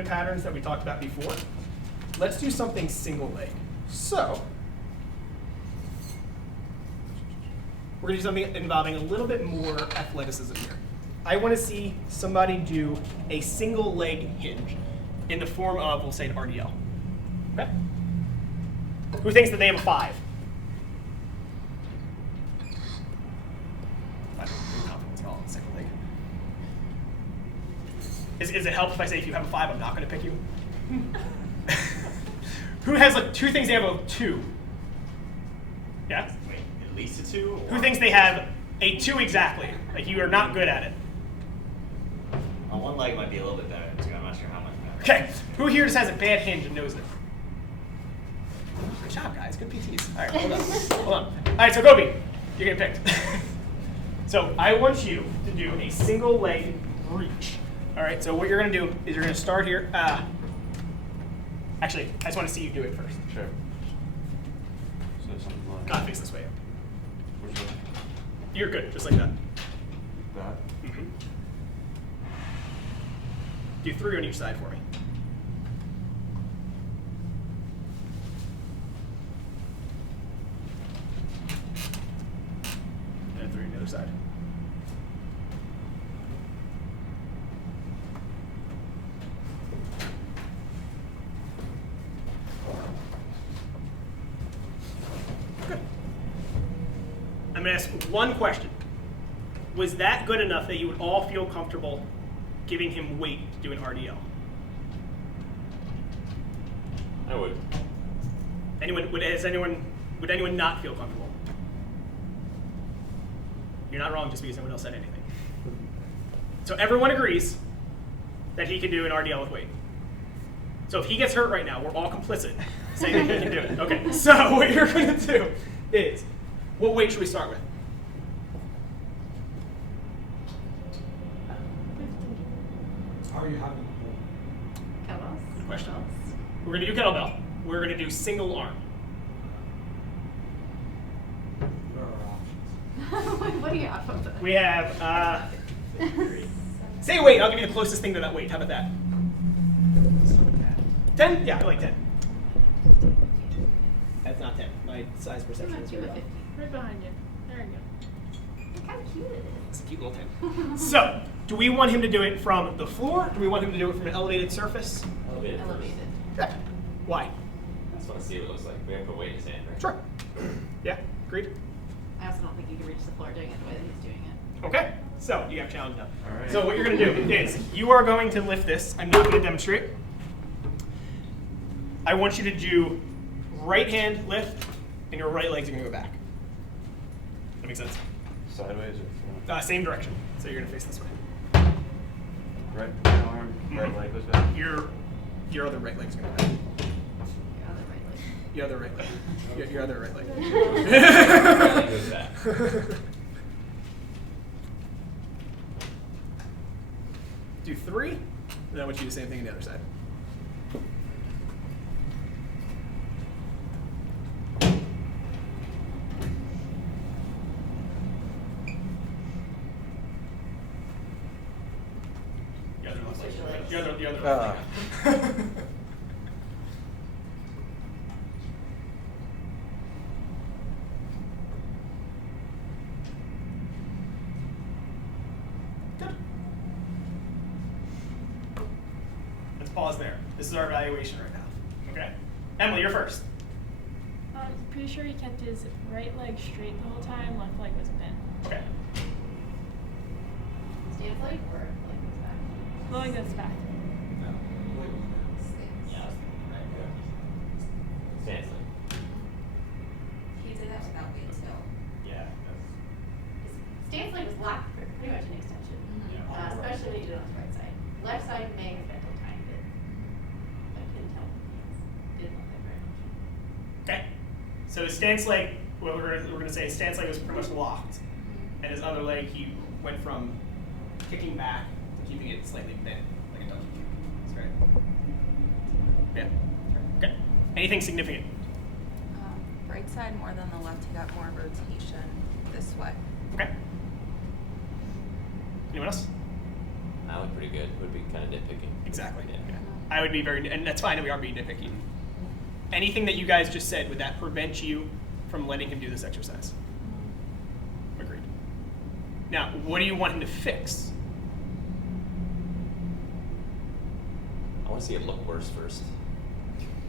movement patterns that we talked about before. Let's do something single leg. So we're going to do something involving a little bit more athleticism here. I want to see somebody do a single leg hinge in the form of, we'll say, an RDL. Okay? Who thinks that they have a 5? I have confidence at all in single leg. Is it help if I say if you have a 5, I'm not going to pick you? Who has like 2 things they have a 2? Yeah? Wait, at least a 2? Who thinks they have a 2 exactly? Like you are not good at it. On one leg might be a little bit better than 2. I'm not sure how much better. Okay. Who here just has a bad hinge and knows it? Good job, guys. Good PTs. All right, hold on. Hold on. All right, so Gobi, you're getting picked. So I want you to do a single leg reach. All right, so what you're going to do is you're going to start here. Actually, I just want to see you do it first. Sure. So something like God, face this way. Which way? You're good, just like that. That? Mm-hmm. Do 3 on each side for me. And 3 on the other side. Good. I'm going to ask one question. Was that good enough that you would all feel comfortable giving him weight to do an RDL? I would. Would anyone not feel comfortable? You're not wrong just because someone else said anything. So everyone agrees that he can do an RDL with weight. So if he gets hurt right now, we're all complicit saying that he can do it. Okay, so what you're going to do is, what weight should we start with? How are you having Kettlebells. Good question. We're going to do kettlebell. We're going to do single arm. What are our options? What do you have of it? We have, say weight, I'll give you the closest thing to that weight. How about that? 10? Yeah, I like 10. That's not 10. My size perception is very off. Right behind you. There you go. Look how cute it is. It's a cute little 10. So, do we want him to do it from the floor? Or do we want him to do it from an elevated surface? Elevated. Elevated. Okay. Why? I just want to see what it looks like. We have to put weight in his hand, right? Sure. Yeah, agreed? I also don't think you can reach the floor doing it the way that he's doing it. Okay, so you have challenge now. All right. So what you're going to do is you are going to lift this. I'm not going to demonstrate. I want you to do right hand lift, and your right leg's are going to go back. That makes sense? Sideways or front? Same direction. So you're going to face this way. Right arm, right leg goes back. Your other right leg's going to go back. Your other right leg. Your other right leg. Your other right leg. Right leg goes back. Do 3, and then I want you to do the same thing on the other side. The other leg. Good. Let's pause there. This is our evaluation right now. Okay. Emily, you're first. I'm pretty sure he kept his right leg straight the whole time, left leg was bent. Okay. Stance leg or leg goes back? The leg goes back. Yeah. Right here. Stance leg. He did that without weight still. Yeah. Stance leg was locked pretty much an extension, Yeah. especially when you did it on the right side. Left side may have bent a tiny bit. I couldn't tell. Didn't look like very much. Okay. So his stance leg, what we're going to say, his stance leg was pretty much locked, and his other leg he went from kicking back to keeping it slightly bent, like a donkey kick. That's great. Yeah. Okay. Anything significant? Right side more than the left. He got more rotation this way. Okay. Anyone else? That looked pretty good. Would be kind of nitpicking. Exactly. Yeah. Yeah. I would be and that's fine that we are being nitpicky. Anything that you guys just said, would that prevent you from letting him do this exercise? Agreed. Now, what do you want him to fix? I want to see it look worse first.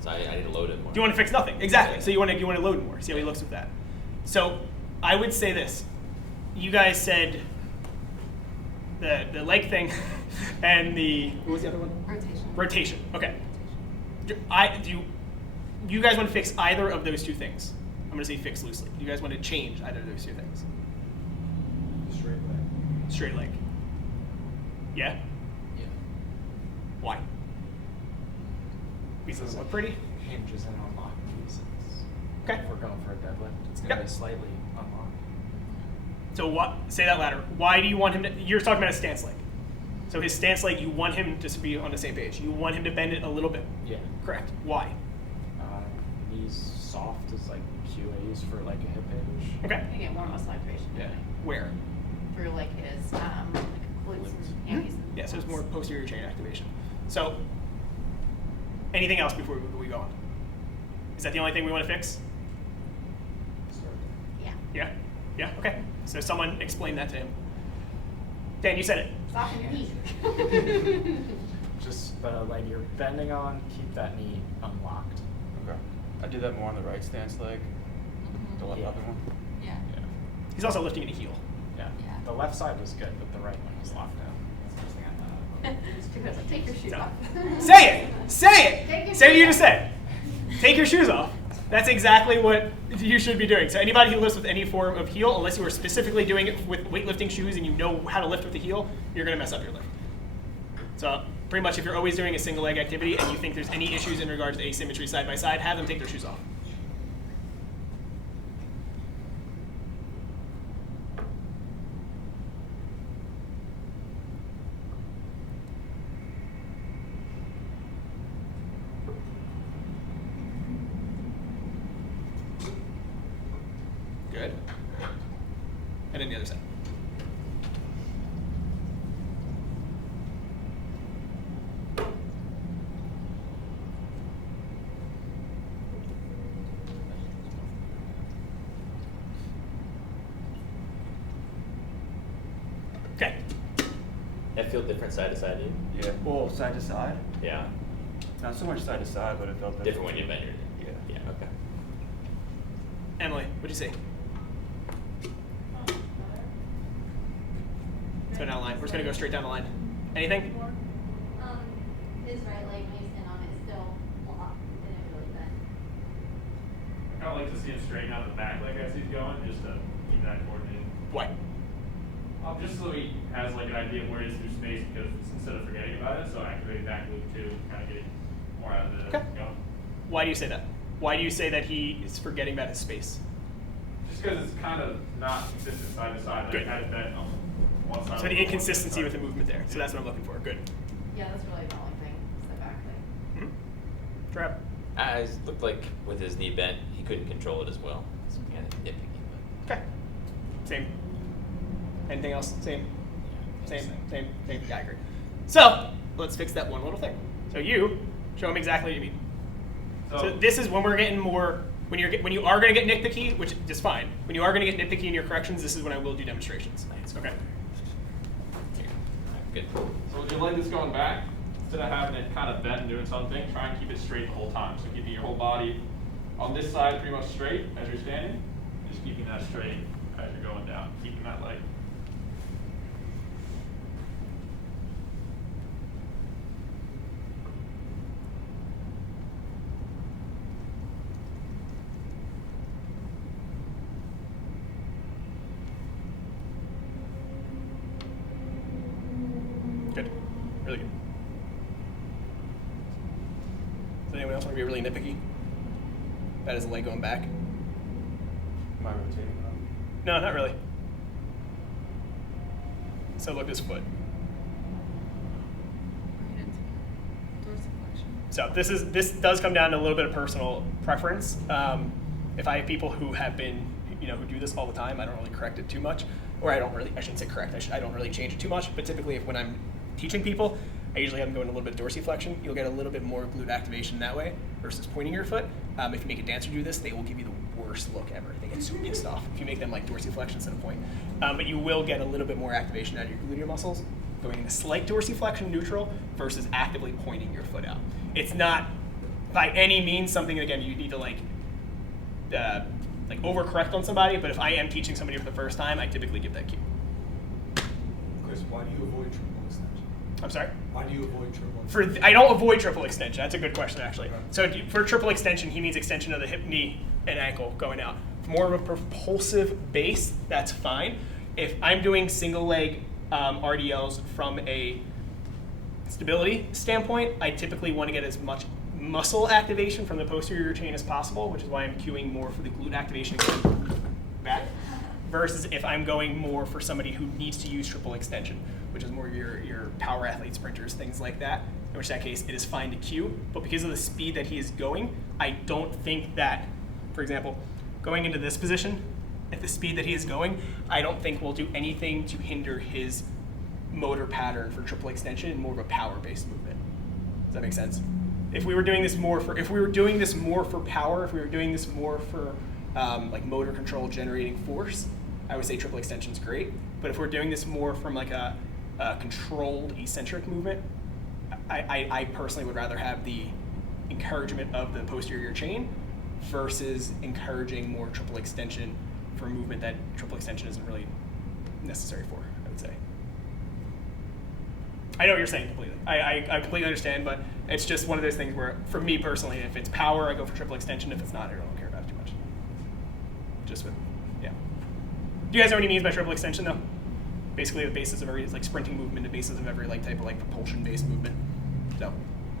So I need to load it more. Do you want to fix nothing? Exactly. So you want to load more, see how he looks with that. So I would say this. You guys said the leg thing and what was the other one? Rotation. Okay. You guys want to fix either of those two things? I'm going to say fix loosely. Do you guys want to change either of those two things? Straight leg. Straight leg. Yeah? Yeah. Why? Because it doesn't look pretty? Hinges and unlock knees. Okay. If we're going for a deadlift, it's going to Yep. be slightly unlocked. So say that louder. Why do you want him to, you're talking about a stance leg. So his stance leg, you want him to be on the same page. You want him to bend it a little bit. Yeah. Correct. Why? Knees soft is like QAs for like a hip hinge. Okay. You get more muscle activation. Yeah. Where? Through like his like glutes and hammies. and Yeah, so it's quads. more posterior chain activation. So, anything else before we go on? Is that the only thing we want to fix? Yeah. Yeah? Yeah? Okay. So someone explain that to him. Dan, you said it. Soften your knee. Just the leg you're bending on, keep that knee unlocked. Okay. I do that more on the right stance leg. The left Yeah. other one. Yeah. Yeah. He's also lifting in a heel. Yeah. Yeah. The left side was good, but the right one was locked down. Because take your shoes So, off. say it! Say Take your it! Say what shoes you just off. said. Take your shoes off. That's exactly what you should be doing. So anybody who lifts with any form of heel, unless you are specifically doing it with weightlifting shoes and you know how to lift with the heel, you're going to mess up your lift. So pretty much if you're always doing a single leg activity and you think there's any issues in regards to asymmetry side by side, have them take their shoes off. Good. And then the other side. Okay. That feel different side to side, dude? Yeah. Well, side to side. Yeah. Not so much side to side, but it felt Different when you bend your knee. Yeah. Yeah, okay. Emily, what'd you say? Let's go down the line. We're just gonna go straight down the line. Anything? His right leg, when you stand on it, is still locked. It didn't really bend. I kind of like to see him straighten out the back leg as he's going, just to keep that coordinated. Why? Just so he has like an idea of where he is through space, because instead of forgetting about it, so activating back loop too, kind of getting more out of the Okay. go. Why do you say that? Why do you say that he is forgetting about his space? Just because it's kind of not consistent side to side. Like Good. it had bent on one side. So the inconsistency with the movement there. So that's what I'm looking for. Good. Yeah, that's really the only thing. Is the back leg. Hmm? Trap. It looked like with his knee bent, he couldn't control it as well. So kind of nitpicky, but Okay. Same. Anything else? Same. yeah, Same. Yeah, I agree. So let's fix that one little thing. So you show him exactly what you mean. So this is when we're getting more. When you are going to get nitpicky, which is fine. When you are going to get nitpicky in your corrections, this is when I will do demonstrations. Okay. Good. So with your leg that's going back, instead of having it kind of bent and doing something, try and keep it straight the whole time. So keeping your whole body on this side pretty much straight as you're standing, just keeping that straight as you're going down, keeping that leg. Good. Really good. Does anyone else want to be really nitpicky? That is a leg going back. Am I rotating up? No, not really. So look this foot. Right into dorsiflexion. So this does come down to a little bit of personal preference. If I have people who have been, who do this all the time, I don't really correct it too much, or I shouldn't say correct. I don't really change it too much. But typically, when I'm teaching people, I usually have them going a little bit dorsiflexion. You'll get a little bit more glute activation that way versus pointing your foot. If you make a dancer do this, they will give you the worst look ever. They get so pissed off if you make them like dorsiflexion instead of point. But you will get a little bit more activation out of your gluteal muscles going into slight dorsiflexion neutral versus actively pointing your foot out. It's not by any means something, again, you need to like overcorrect on somebody, but if I am teaching somebody for the first time, I typically give that cue. Chris, why do you avoid triple extension? I'm sorry? Why do you avoid triple extension? I don't avoid triple extension. That's a good question, actually. So for triple extension, he means extension of the hip, knee, and ankle going out. For more of a propulsive base, that's fine. If I'm doing single leg RDLs from a stability standpoint, I typically want to get as much muscle activation from the posterior chain as possible, which is why I'm cueing more for the glute activation going back, versus if I'm going more for somebody who needs to use triple extension, which is more your power athletes, sprinters, things like that, in which that case it is fine to cue. But because of the speed that he is going, I don't think that, for example, going into this position, at the speed that he is going, I don't think we'll do anything to hinder his motor pattern for triple extension and more of a power-based movement. Does that make sense? If we were doing this more for power, if we were doing this more for like motor control generating force, I would say triple extension is great. But if we're doing this more from like a controlled eccentric movement, I personally would rather have the encouragement of the posterior chain versus encouraging more triple extension for movement that triple extension isn't really necessary for, I would say. I know what you're saying completely. I completely understand, but it's just one of those things where, for me personally, if it's power, I go for triple extension. If it's not, I don't care about it too much. Just with, yeah. Do you guys know what he means by triple extension, though? Basically, the basis of every like sprinting movement, the basis of every like type of like propulsion-based movement. So,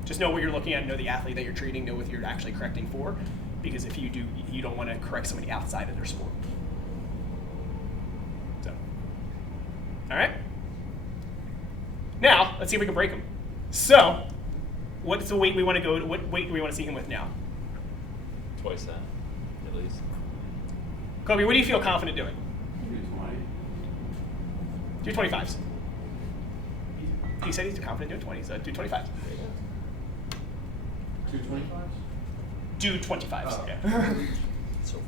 just know what you're looking at, know the athlete that you're treating, know what you're actually correcting for, because if you do, you don't want to correct somebody outside of their sport. So, all right. Now, let's see if we can break him. So, what's the weight we want to go to? What weight do we want to see him with now? Twice that, at least. Kobe, what do you feel confident doing? 220. Do 25s. He said he's confident doing 20s, so do 25s. 225s? Do 25s, Oh. yeah. So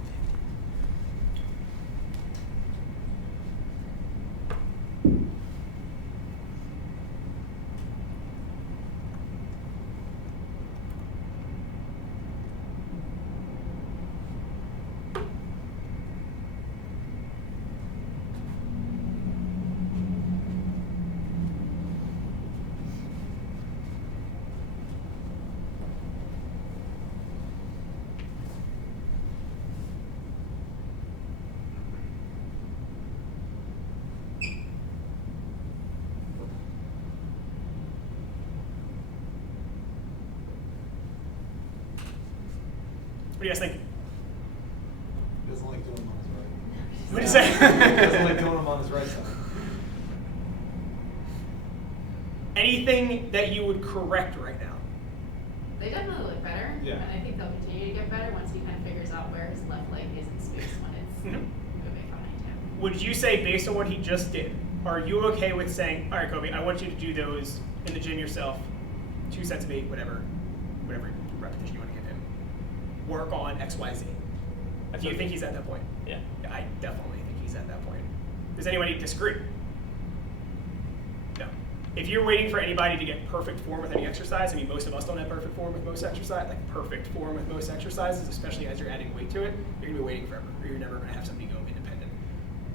What do you guys think? He doesn't like doing them on his right. What do you say? He doesn't like doing them on his right side. Anything that you would correct right now? They definitely look better. Yeah. And I think they'll continue to get better once he kind of figures out where his left leg is in space when it's Mhm. moving behind him. Would you say, based on what he just did, are you okay with saying, all right, Kobe, I want you to do those in the gym yourself, 2 sets of 8, whatever repetition you want to give him. Work on X, Y, Z. Do you think he's at that point? yeah. I definitely think he's at that point. Does anybody disagree? No. If you're waiting for anybody to get perfect form with any exercise, I mean, most of us don't have perfect form with most exercise, like perfect form with most exercises, especially as you're adding weight to it, you're gonna be waiting forever, or you're never gonna have somebody go independent.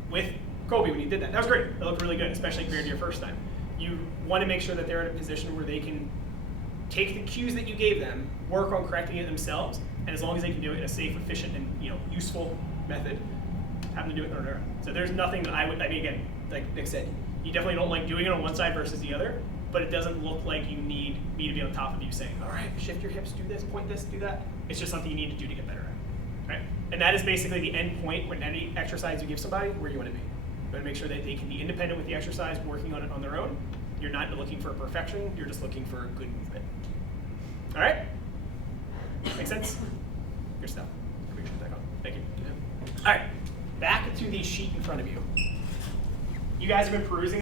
With Kobe, when he did that was great. That looked really good, especially compared to your first time. You wanna make sure that they're in a position where they can take the cues that you gave them, work on correcting it themselves, and as long as they can do it in a safe, efficient, and useful method, have them do it on their own. So there's nothing that I mean, again, like Nick said, you definitely don't like doing it on one side versus the other, but it doesn't look like you need me to be on top of you saying, all right, shift your hips, do this, point this, do that. It's just something you need to do to get better at, right? And that is basically the end point when any exercise you give somebody, where you want to be. You want to make sure that they can be independent with the exercise, working on it on their own. You're not looking for perfection, you're just looking for good movement. All right? Make sense? Good stuff. Thank you. All right, back to the sheet in front of you. You guys have been perusing